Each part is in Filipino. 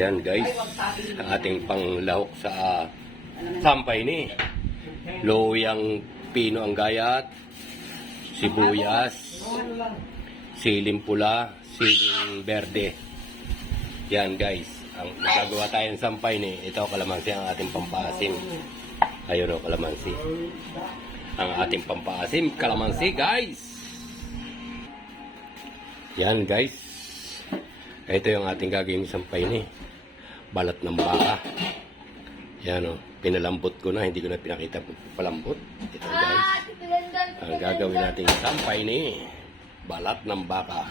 Yan guys, ating panglahok sa sampay ni. Loyang pino ang gayat, sibuyas, siling pula, siling berde. Yan guys, ang magagawa tayong sampay ni. Ito kalamansi ang ating pampaasim. Ayun o, kalamansi. Ang ating pampaasim, kalamansi guys. Yan guys. Ito yung ating gagawing sampay ni. Balat ng baka. Yan o. Pinalambot ko na. Hindi ko na pinakita palambot. Ito guys. Ang gagawin nating sampay ni. Balat ng baka.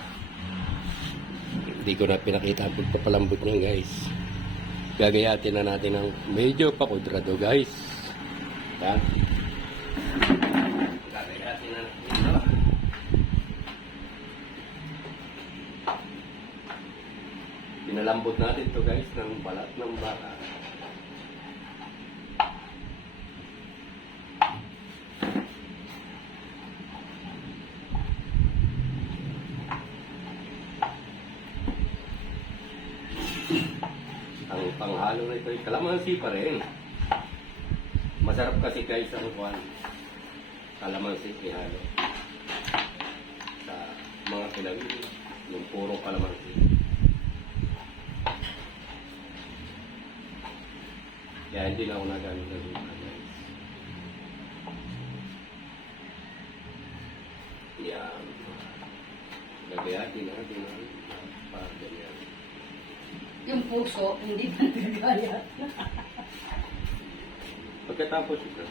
Hindi ko na pinakita ang pagpapalambot niya guys. Gagayatin na natin ng medyo pakudrado guys. Yan. Gagayatin na natin ito. Pinalambot natin to guys ng balat ng baka. Ang panghalo na ito ay kalamansi pa rin. Masarap kasi guys ang kuwan. Kalamansi ihalo. Sa mga kilawin, yung puro kalamansi. Kaya hindi na ako nagamit na dito guys. Yan. Gagayatin natin ang pagganyan. Yung puso, hindi pa nagagayat. Pagkatapos ito.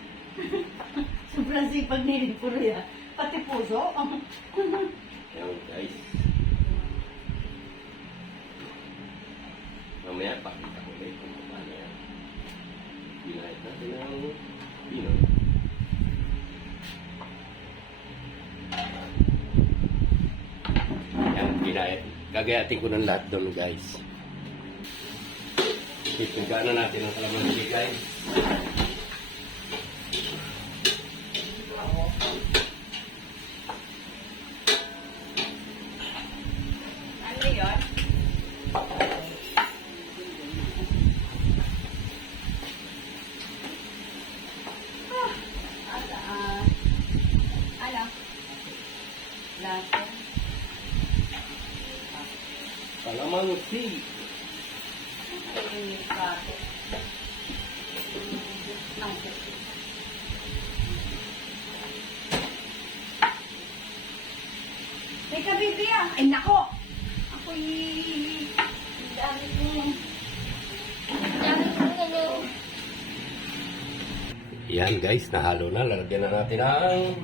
Sobrang sipag ni Lipuria. Pati puso. Yan guys. Mamaya pakita ko ulit kung paano yan. Ginahit natin ang pino. Yan, ginahit. Gagayatin ko ng lahat doon guys. Itugaan na natin ang kalamansi guys. Ano yun? Ano? Lasa? Kalamansi. Ay, bakit? Teka, bibi ah. Ay, nako! Ako'y... Dami kong... Yan guys, nahalo na. Lalagyan na natin ang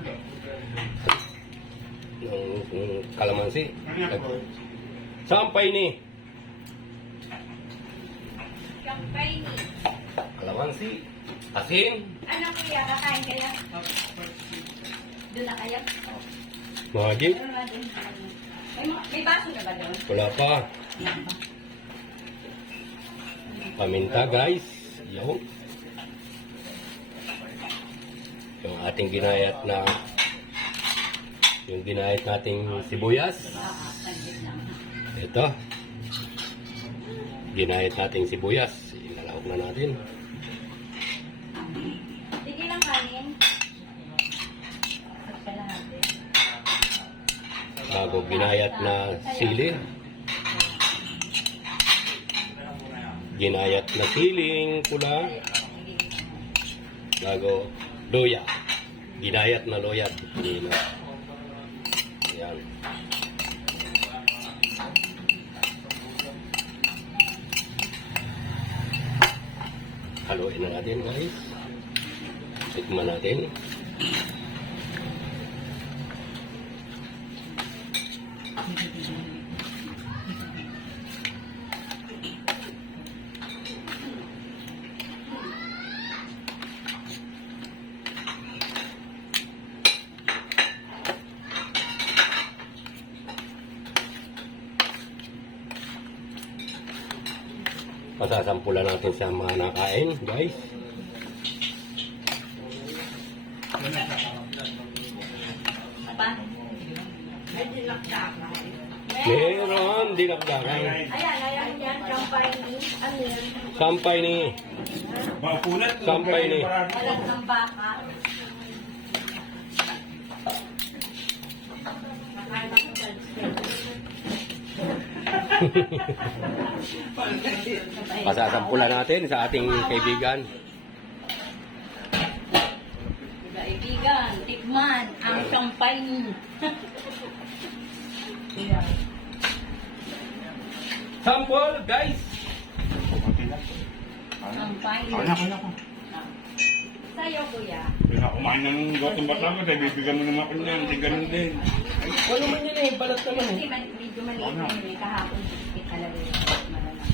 kalamansi. Sampay ni. Champagne. Kalamansi. Asin. Ano kuya, kakain kaya? Doon na kaya? Magic. Meron na din. May baso na ba doon? Wala pa. Paminta guys. Yung ating ginayat na yung ginayat nating sibuyas. Ito. Ginayat nating sibuyas. Ilalahok na natin. Sige lang kanin. Bago ginayat na sili. Ginayat na siling pula. Bago loya. Ginayat na loya. Ayan. Haluin na natin guys. Tikman natin. Pasasampulan natin sa mga nakain, guys. Apa? Medyo laksa. Meron, di nakagaran. Ayan, yan. Kampay ni, ano yan? Sampay ni. Mapulat. Sampay ni. Balat ng baka. Pasasampulan natin sa ating kaibigan. Kaibigan, tikman ang kampay ni. Sample, guys! Kampay ni. Ako. Sa'yo, kuya. Kaya kumain ng gotong batangas, ay bibigyan mo naman ako niyan. Hindi ganun din. Wala man yun eh, balat naman Kasi medyo maliit na yun eh. Kahapon, talaga yun. Malalaki.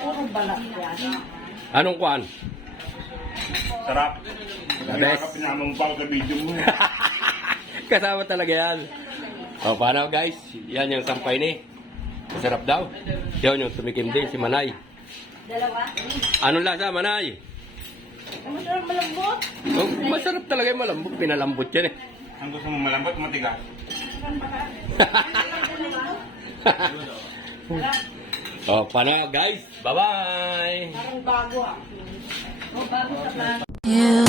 Puro balat yan. Anong kwan? Sarap. The Hindi best. ka pinamambal sa video mo. Kasama talaga yan. O, paano guys? Yan yung sampay ni. Masarap daw. Yan yung tumikim din, si Manay. Dalawa? Anong lasa, Manay? Ang masarap malambot. Oh, masarap talaga yung malambot. Pinalambot yan eh. Ang gusto mo malambot, matigas. O, paano guys? Bye-bye! Parang bago ah. Oh, bago sa plan. You